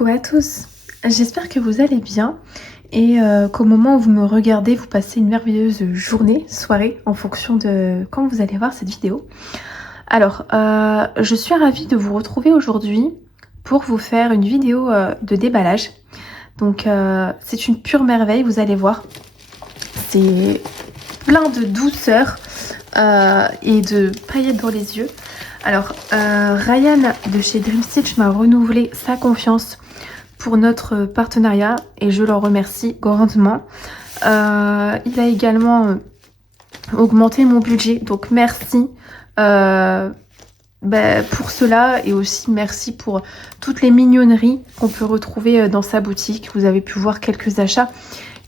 Coucou à tous, j'espère que vous allez bien et qu'au moment où vous me regardez, vous passez une merveilleuse journée, soirée, en fonction de quand vous allez voir cette vidéo. Alors, je suis ravie de vous retrouver aujourd'hui pour vous faire une vidéo de déballage. Donc, c'est une pure merveille, vous allez voir. C'est plein de douceur et de paillettes dans les yeux. Alors, Ryan de chez Dream Stitch m'a renouvelé sa confiance pour notre partenariat et je l'en remercie grandement. Il a également augmenté mon budget, donc merci pour cela et aussi merci pour toutes les mignonneries qu'on peut retrouver dans sa boutique. Vous avez pu voir quelques achats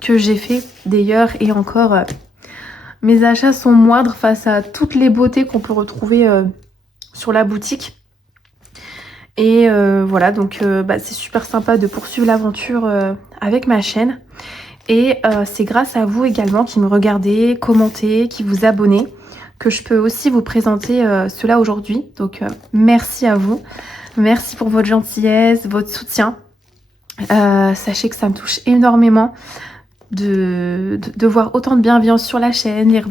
que j'ai fait d'ailleurs et encore mes achats sont moindres face à toutes les beautés qu'on peut retrouver sur la boutique. Et voilà, donc c'est super sympa de poursuivre l'aventure avec ma chaîne. Et c'est grâce à vous également qui me regardez, commentez, qui vous abonnez, que je peux aussi vous présenter cela aujourd'hui. Donc merci à vous. Merci pour votre gentillesse, votre soutien. Sachez que ça me touche énormément de voir autant de bienveillance sur la chaîne, lire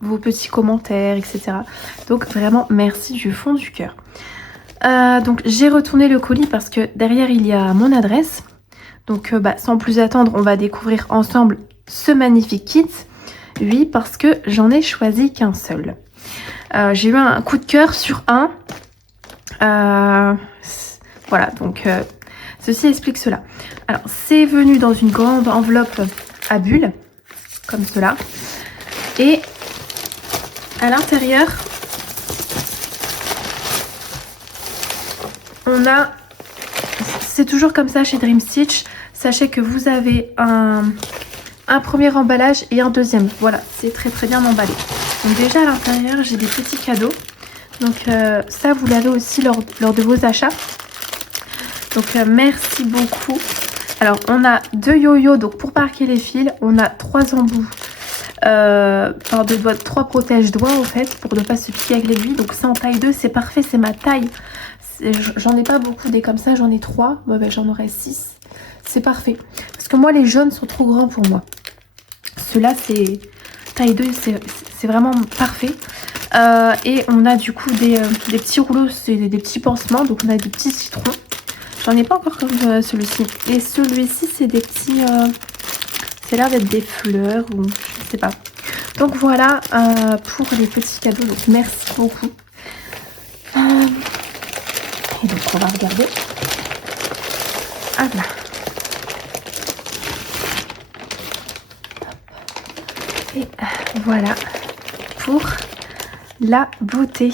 vos petits commentaires, etc. Donc vraiment merci du fond du cœur. Donc j'ai retourné le colis parce que derrière il y a mon adresse. Donc sans plus attendre, on va découvrir ensemble ce magnifique kit. Oui, parce que j'en ai choisi qu'un seul. J'ai eu un coup de cœur sur un. Voilà, donc ceci explique cela. Alors c'est venu dans une grande enveloppe à bulles, comme cela. Et à l'intérieur, on a, c'est toujours comme ça chez Dream Stitch, sachez que vous avez un premier emballage et un deuxième. Voilà, c'est très très bien emballé. Donc déjà à l'intérieur, j'ai des petits cadeaux. Donc ça, vous l'avez aussi lors de vos achats. Donc merci beaucoup. Alors on a 2 yo-yo, donc pour marquer les fils, on a 3 embouts. 3 protège-doigts en fait, pour ne pas se piquer avec l'aiguille. Donc c'est en taille 2, c'est parfait, c'est ma taille. J'en ai pas beaucoup des comme ça, j'en ai 3. J'en aurai 6. C'est parfait. Parce que moi, les jaunes sont trop grands pour moi. Ceux-là, c'est taille 2, c'est vraiment parfait. Et on a du coup des petits rouleaux, c'est des petits pansements. Donc on a des petits citrons. J'en ai pas encore comme celui-ci. Et celui-ci, c'est des petits... c'est l'air d'être des fleurs ou je sais pas. Donc voilà pour les petits cadeaux. Donc merci beaucoup. Et donc on va regarder. Ah là. Et voilà pour la beauté.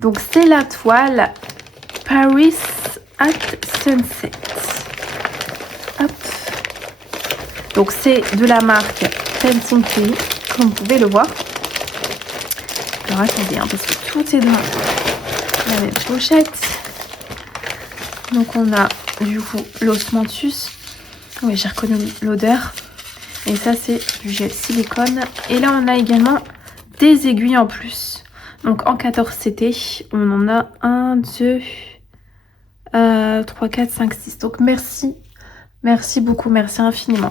Donc c'est la toile Paris at Sunset. Hop. Donc c'est de la marque Painting Tree, comme vous pouvez le voir. Alors attendez, parce que tout est dans la même pochette. Donc on a du coup l'osmanthus. Oui, j'ai reconnu l'odeur. Et ça c'est du gel silicone. Et là on a également des aiguilles en plus. Donc en 14 CT, on en a 1, 2, 3, 4, 5, 6. Donc merci. Merci beaucoup, merci infiniment.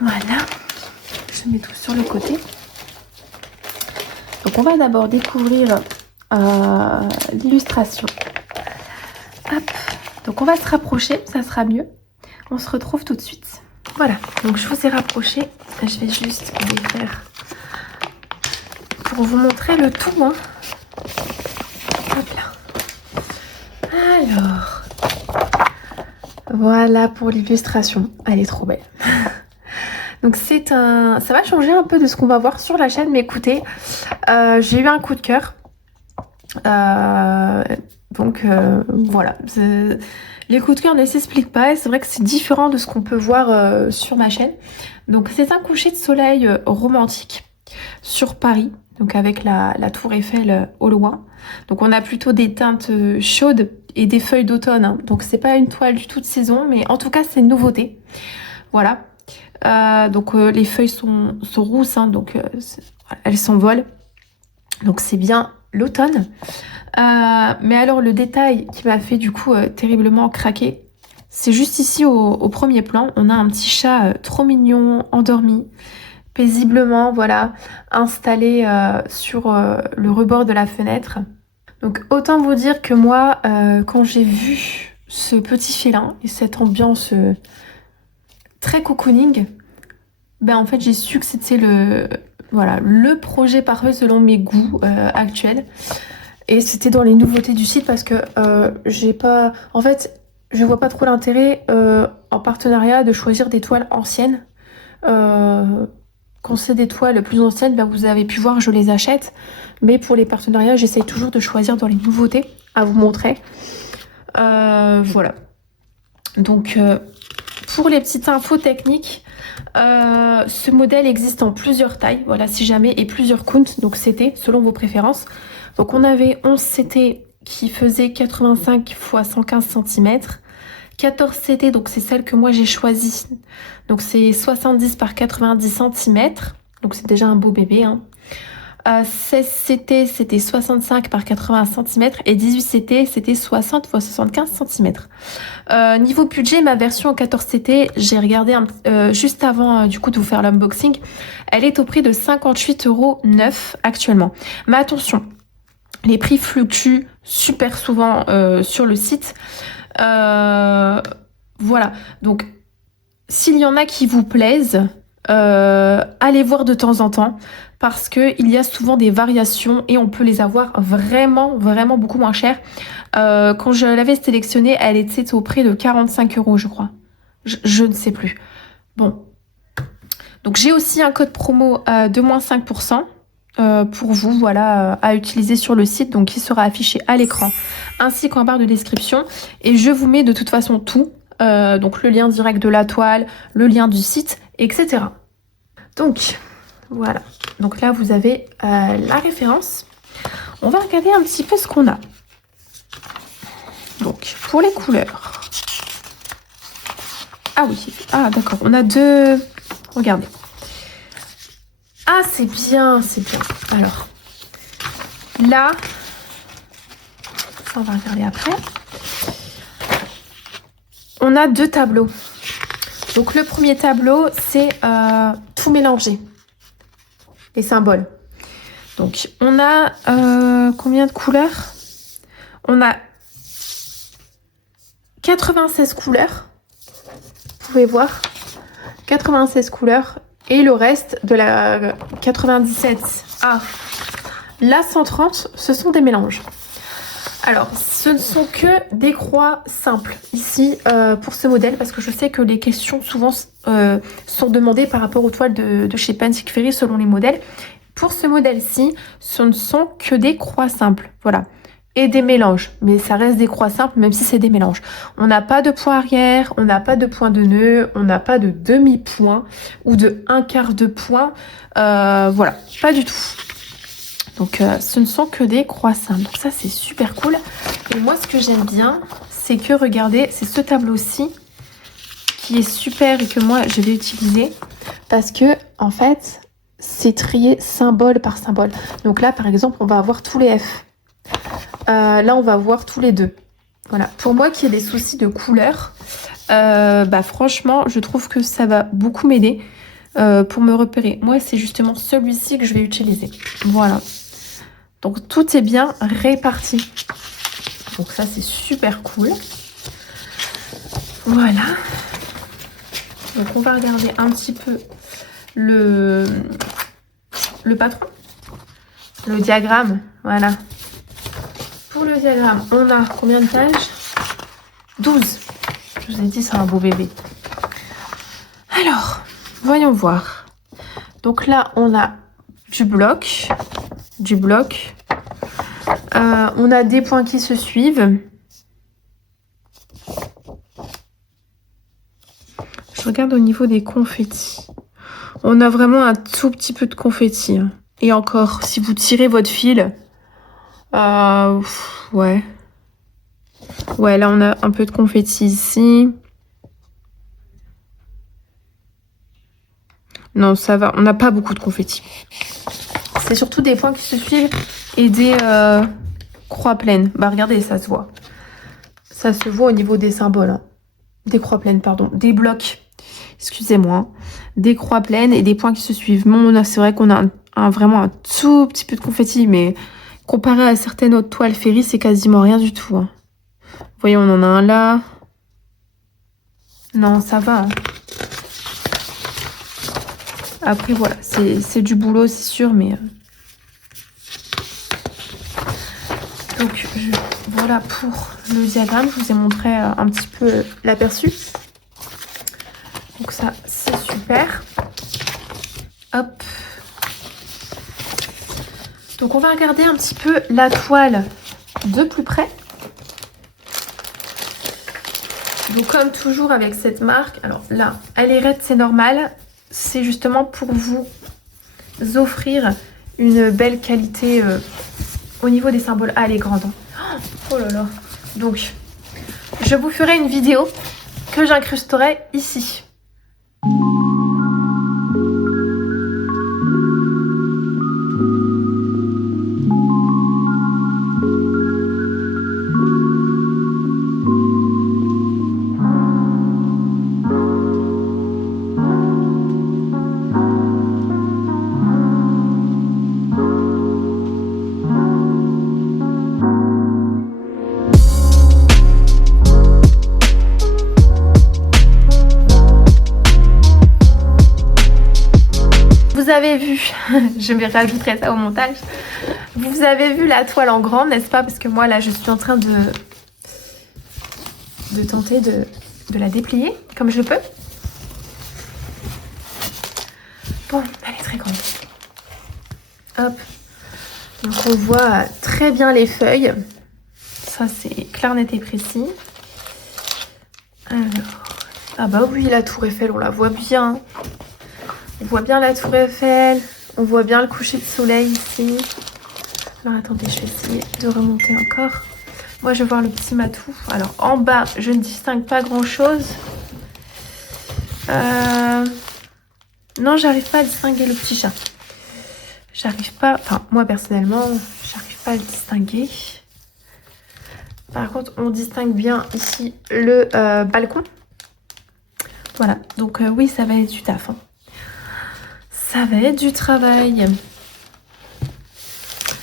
Voilà. Je mets tout sur le côté. Donc on va d'abord découvrir l'illustration. Hop. Donc on va se rapprocher, ça sera mieux. On se retrouve tout de suite. Voilà, donc je vous ai rapproché. Je vais juste les faire pour vous montrer le tout. Hein. Hop là. Alors, voilà pour l'illustration. Elle est trop belle. Donc c'est un... ça va changer un peu de ce qu'on va voir sur la chaîne. Mais écoutez, j'ai eu un coup de cœur. Voilà. Les coups de cœur ne s'expliquent pas. Et c'est vrai que c'est différent de ce qu'on peut voir sur ma chaîne. Donc c'est un coucher de soleil romantique sur Paris. Donc avec la tour Eiffel au loin. Donc on a plutôt des teintes chaudes et des feuilles d'automne. Hein. Donc c'est pas une toile du tout de saison. Mais en tout cas c'est une nouveauté. Voilà. Les feuilles sont rousses. Hein, donc elles s'envolent. Donc c'est bien l'automne. Mais alors le détail qui m'a fait du coup terriblement craquer, c'est juste ici au premier plan, on a un petit chat trop mignon, endormi, paisiblement, voilà, installé sur le rebord de la fenêtre. Donc autant vous dire que moi, quand j'ai vu ce petit félin et cette ambiance très cocooning, ben en fait j'ai su que c'était voilà, le projet parfait selon mes goûts actuels. Et c'était dans les nouveautés du site parce que j'ai pas... En fait, je vois pas trop l'intérêt en partenariat de choisir des toiles anciennes. Quand c'est des toiles plus anciennes, ben vous avez pu voir, je les achète. Mais pour les partenariats, j'essaye toujours de choisir dans les nouveautés à vous montrer. Voilà. Donc, pour les petites infos techniques, ce modèle existe en plusieurs tailles, voilà, si jamais, et plusieurs counts, donc CT, selon vos préférences. Donc on avait 11 CT qui faisait 85 x 115 cm, 14 CT, donc c'est celle que moi j'ai choisie, donc c'est 70 par 90 cm, donc c'est déjà un beau bébé, hein. 16 CT, c'était 65 par 80 cm, et 18 CT, c'était 60 x 75 cm. Niveau budget, ma version 14 CT, j'ai regardé juste avant du coup de vous faire l'unboxing, elle est au prix de 58,9 € actuellement. Mais attention, les prix fluctuent super souvent sur le site. Voilà, donc s'il y en a qui vous plaisent, allez voir de temps en temps parce qu'il y a souvent des variations et on peut les avoir vraiment, vraiment beaucoup moins cher. Quand je l'avais sélectionnée, elle était au prix de 45 € je crois. Je ne sais plus. Bon. Donc j'ai aussi un code promo de moins 5%. Pour vous, voilà, à utiliser sur le site, donc qui sera affiché à l'écran ainsi qu'en barre de description, et je vous mets de toute façon tout, donc le lien direct de la toile, le lien du site, etc. Donc voilà, donc là vous avez la référence. On va regarder un petit peu ce qu'on a. Donc pour les couleurs, ah oui, ah d'accord, on a deux, regardez. Ah, c'est bien, c'est bien. Alors, là, ça on va regarder après. On a deux tableaux. Donc, le premier tableau, c'est tout mélanger. Les symboles. Donc, on a combien de couleurs? On a 96 couleurs. Vous pouvez voir. 96 couleurs. Et le reste de la 97 à la 130, ce sont des mélanges. Alors, ce ne sont que des croix simples ici pour ce modèle, parce que je sais que les questions souvent sont demandées par rapport aux toiles de chez Pensick Ferry selon les modèles. Pour ce modèle-ci, ce ne sont que des croix simples, voilà. Et des mélanges, mais ça reste des croix simples même si c'est des mélanges. On n'a pas de point arrière, on n'a pas de point de nœud, on n'a pas de demi-point ou de un quart de point, voilà, pas du tout. Donc ce ne sont que des croix simples, donc ça c'est super cool. Et moi ce que j'aime bien, c'est que regardez, c'est ce tableau-ci qui est super et que moi je vais utiliser parce que en fait c'est trié symbole par symbole. Donc là par exemple on va avoir tous les F. Là on va voir tous les deux. Voilà, pour moi qui ai des soucis de couleur, bah franchement je trouve que ça va beaucoup m'aider pour me repérer. Moi c'est justement celui-ci que je vais utiliser. Voilà, donc tout est bien réparti, donc ça c'est super cool. Voilà, donc on va regarder un petit peu le patron, le diagramme. Voilà, pour le diagramme, on a combien de pages? 12. Je vous ai dit, c'est un beau bébé. Alors, voyons voir. Donc là, on a du bloc. On a des points qui se suivent. Je regarde au niveau des confettis. On a vraiment un tout petit peu de confettis. Et encore, si vous tirez votre fil... ouais. Ouais, là, on a un peu de confetti ici. Non, ça va. On n'a pas beaucoup de confetti. C'est surtout des points qui se suivent et des croix pleine. Bah regardez, ça se voit. Ça se voit au niveau des symboles. Hein. Des croix pleines, pardon. Des blocs. Excusez-moi. Hein. Des croix pleines et des points qui se suivent. Bon, c'est vrai qu'on a vraiment un tout petit peu de confetti, mais comparé à certaines autres toiles Ferry, c'est quasiment rien du tout. Hein. Vous voyez, on en a un là. Non, ça va. Hein. Après, voilà, c'est du boulot, c'est sûr, mais... Donc, voilà pour le diagramme. Je vous ai montré un petit peu l'aperçu. Donc ça, c'est super. Hop. Donc, on va regarder un petit peu la toile de plus près. Donc, comme toujours avec cette marque, alors là, elle est raide, c'est normal. C'est justement pour vous offrir une belle qualité au niveau des symboles. Ah, elle est grande. Hein. Oh là là. Donc, je vous ferai une vidéo que j'incrusterai ici. Vous avez vu, je vais rajouter ça au montage, vous avez vu la toile en grand, n'est-ce pas? Parce que moi là je suis en train de tenter de la déplier comme je peux. Bon, elle est très grande. Hop, donc on voit très bien les feuilles, ça c'est clair, net et précis. Alors, ah bah oui, la tour Eiffel, on la voit bien. On voit bien la tour Eiffel, on voit bien le coucher de soleil ici. Alors attendez, je vais essayer de remonter encore. Moi je vais voir le petit matou. Alors en bas, je ne distingue pas grand chose. Non, j'arrive pas à distinguer le petit chat. J'arrive pas, enfin moi personnellement, j'arrive pas à le distinguer. Par contre, on distingue bien ici le balcon. Voilà, donc oui, ça va être du taf. Hein. Ça va être du travail.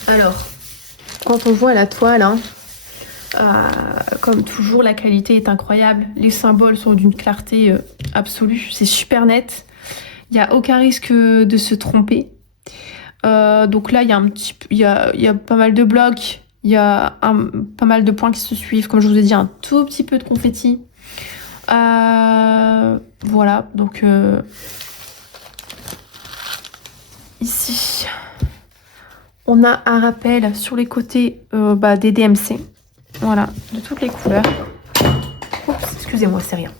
Alors, quand on voit la toile, hein, comme toujours, la qualité est incroyable. Les symboles sont d'une clarté absolue. C'est super net. Il n'y a aucun risque de se tromper. Donc là, il y a il y a pas mal de blocs. Il y a pas mal de points qui se suivent. Comme je vous ai dit, un tout petit peu de confetti. Voilà, donc... Ici, on a un rappel sur les côtés des DMC. Voilà, de toutes les couleurs. Oups, excusez-moi, c'est rien.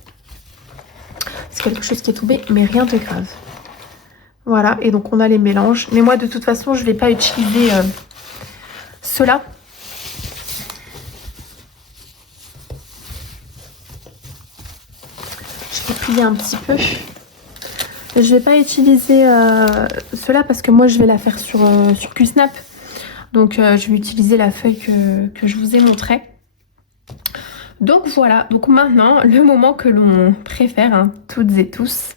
C'est quelque chose qui est tombé, mais rien de grave. Voilà, et donc on a les mélanges. Mais moi, de toute façon, je ne vais pas utiliser cela. Je vais plier un petit peu. Je vais pas utiliser cela parce que moi je vais la faire sur Q-Snap. Donc je vais utiliser la feuille que je vous ai montrée. Donc voilà, donc maintenant le moment que l'on préfère, hein, toutes et tous,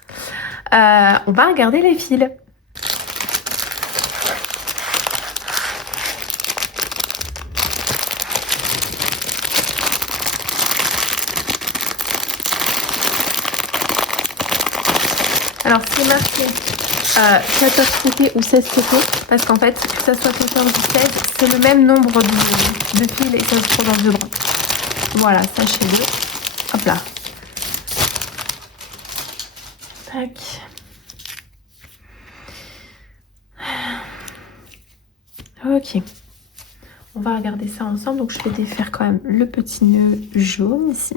on va regarder les fils. Alors c'est marqué 14 TP ou 16 TP parce qu'en fait que ça soit 14 ou 16 c'est le même nombre de fils et ça se trouve dans deux bras. Voilà, sachez-le. Hop là. Tac. Ok. On va regarder ça ensemble. Donc je vais défaire quand même le petit nœud jaune ici.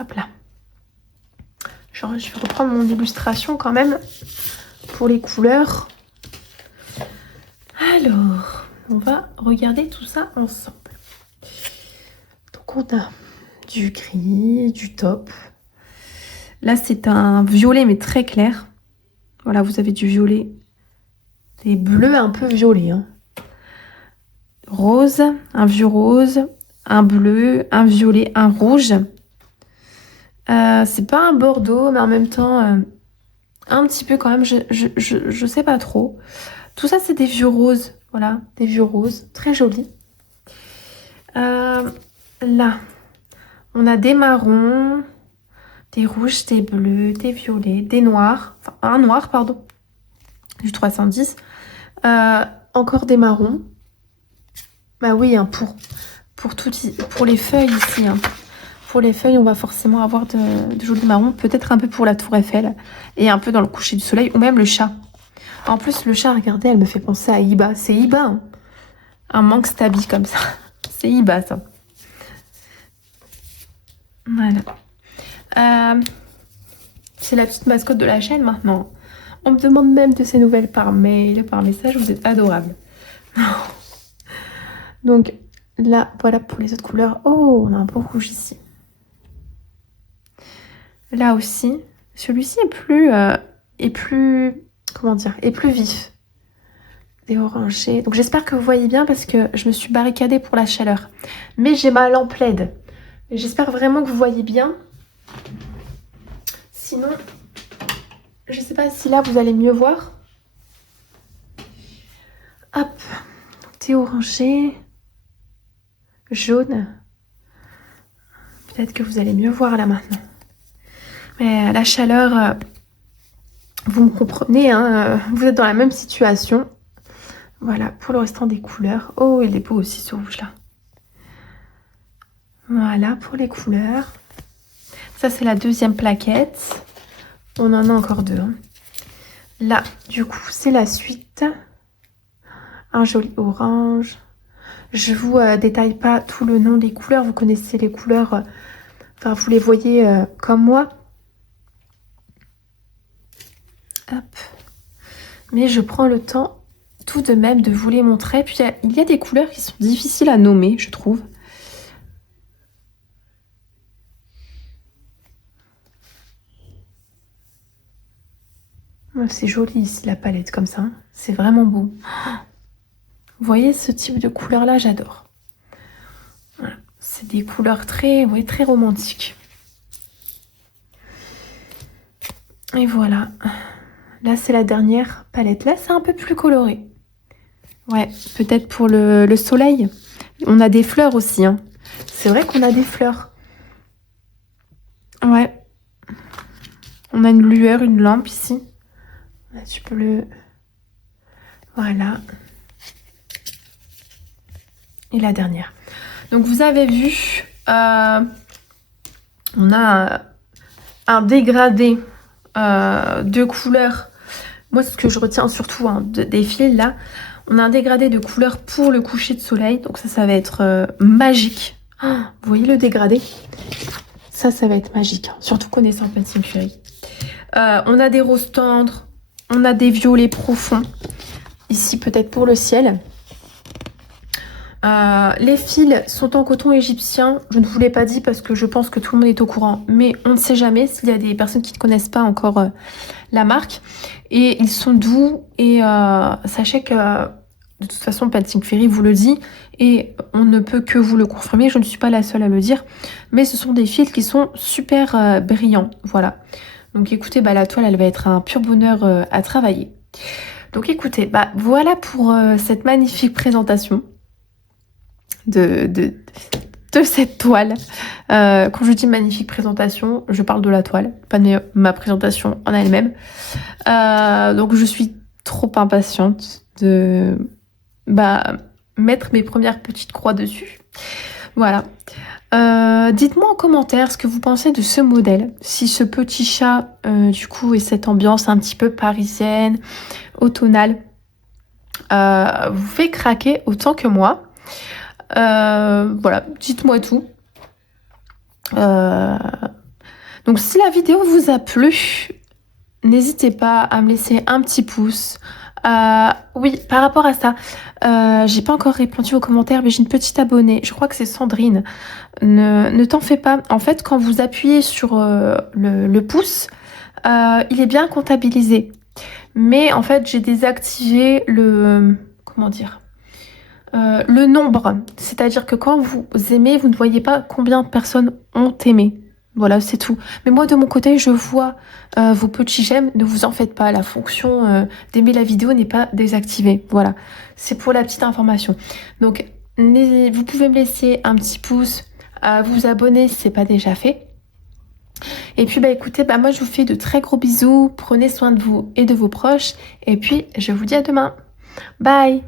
Hop là. Genre, je vais reprendre mon illustration quand même pour les couleurs. Alors, on va regarder tout ça ensemble. Donc on a du gris, du taupe. Là c'est un violet mais très clair. Voilà, vous avez du violet, des bleus un peu violets. Hein. rose, un vieux rose, un bleu, un violet, un rouge. C'est pas un bordeaux, mais en même temps, un petit peu quand même, je sais pas trop. Tout ça, c'est des vieux roses. Voilà, des vieux roses, très jolis. Là, on a des marrons, des rouges, des bleus, des violets, des noirs. Enfin, un noir, pardon, du 310. Encore des marrons. Bah oui, hein, pour les feuilles ici. Hein. Pour les feuilles, on va forcément avoir de jolis marrons. Peut-être un peu pour la tour Eiffel. Et un peu dans le coucher du soleil. Ou même le chat. En plus, le chat, regardez, elle me fait penser à Iba. C'est Iba, hein. Un manque stabi comme ça. C'est Iba, ça. Voilà. C'est la petite mascotte de la chaîne maintenant. On me demande même de ses nouvelles par mail, par message. Vous êtes adorables. Donc là, voilà pour les autres couleurs. Oh, on a un beau rouge ici. Là aussi, celui-ci est plus, comment dire, est plus vif. Des orangés. Donc j'espère que vous voyez bien parce que je me suis barricadée pour la chaleur. Mais j'ai ma lampe LED. J'espère vraiment que vous voyez bien. Sinon, je sais pas si là vous allez mieux voir. Hop, thé orangé, jaune. Peut-être que vous allez mieux voir là maintenant. Mais la chaleur, vous me comprenez, hein, vous êtes dans la même situation. Voilà, pour le restant des couleurs. Oh, il est beau aussi ce rouge-là. Voilà, pour les couleurs. Ça, c'est la deuxième plaquette. On en a encore deux. Hein. Là, du coup, c'est la suite. Un joli orange. Je vous détaille pas tout le nom des couleurs. Vous connaissez les couleurs. Enfin, vous les voyez comme moi. Hop. Mais je prends le temps tout de même de vous les montrer. Puis il y a des couleurs qui sont difficiles à nommer, je trouve. C'est joli ici la palette comme ça. C'est vraiment beau. Vous voyez ce type de couleur là, j'adore. Voilà. C'est des couleurs très, ouais, très romantiques. Et voilà. Là, c'est la dernière palette. Là, c'est un peu plus coloré. Ouais, peut-être pour le soleil. On a des fleurs aussi. Hein. C'est vrai qu'on a des fleurs. Ouais. On a une lueur, une lampe ici. Tu peux le... Voilà. Et la dernière. Donc, vous avez vu, on a un dégradé de couleurs. Moi, ce que je retiens surtout hein, des fils, là, on a un dégradé de couleurs pour le coucher de soleil. Donc ça va être magique. Oh, vous voyez le dégradé? Ça va être magique. Hein, surtout connaissant Pattern Fury. On a des roses tendres. On a des violets profonds. Ici, peut-être pour le ciel. Les fils sont en coton égyptien. Je ne vous l'ai pas dit parce que je pense que tout le monde est au courant. Mais on ne sait jamais s'il y a des personnes qui ne connaissent pas encore la marque. Et ils sont doux. Et sachez que de toute façon, Pattern Fury vous le dit. Et on ne peut que vous le confirmer. Je ne suis pas la seule à le dire. Mais ce sont des fils qui sont super brillants. Voilà. Donc écoutez, la toile, elle va être un pur bonheur à travailler. Donc écoutez, voilà pour cette magnifique présentation de cette toile. Quand je dis magnifique présentation, je parle de la toile, pas de ma présentation en elle-même. Donc je suis trop impatiente de mettre mes premières petites croix dessus. Voilà. Dites-moi en commentaire ce que vous pensez de ce modèle. Si ce petit chat, du coup, et cette ambiance un petit peu parisienne, automnale, vous fait craquer autant que moi. Voilà, dites-moi tout. Donc si la vidéo vous a plu, n'hésitez pas à me laisser un petit pouce. Oui, par rapport à ça, j'ai pas encore répondu aux commentaires, mais j'ai une petite abonnée, je crois que c'est Sandrine. Ne t'en fais pas. En fait, quand vous appuyez sur le pouce, il est bien comptabilisé. Mais en fait, j'ai désactivé le... Comment dire ? le nombre. C'est-à-dire que quand vous aimez, vous ne voyez pas combien de personnes ont aimé. Voilà, c'est tout. Mais moi, de mon côté, je vois vos petits j'aime. Ne vous en faites pas. La fonction d'aimer la vidéo n'est pas désactivée. Voilà, c'est pour la petite information. Donc, vous pouvez me laisser un petit pouce, vous abonner si ce n'est pas déjà fait. Et puis, écoutez, moi, je vous fais de très gros bisous. Prenez soin de vous et de vos proches. Et puis, je vous dis à demain. Bye!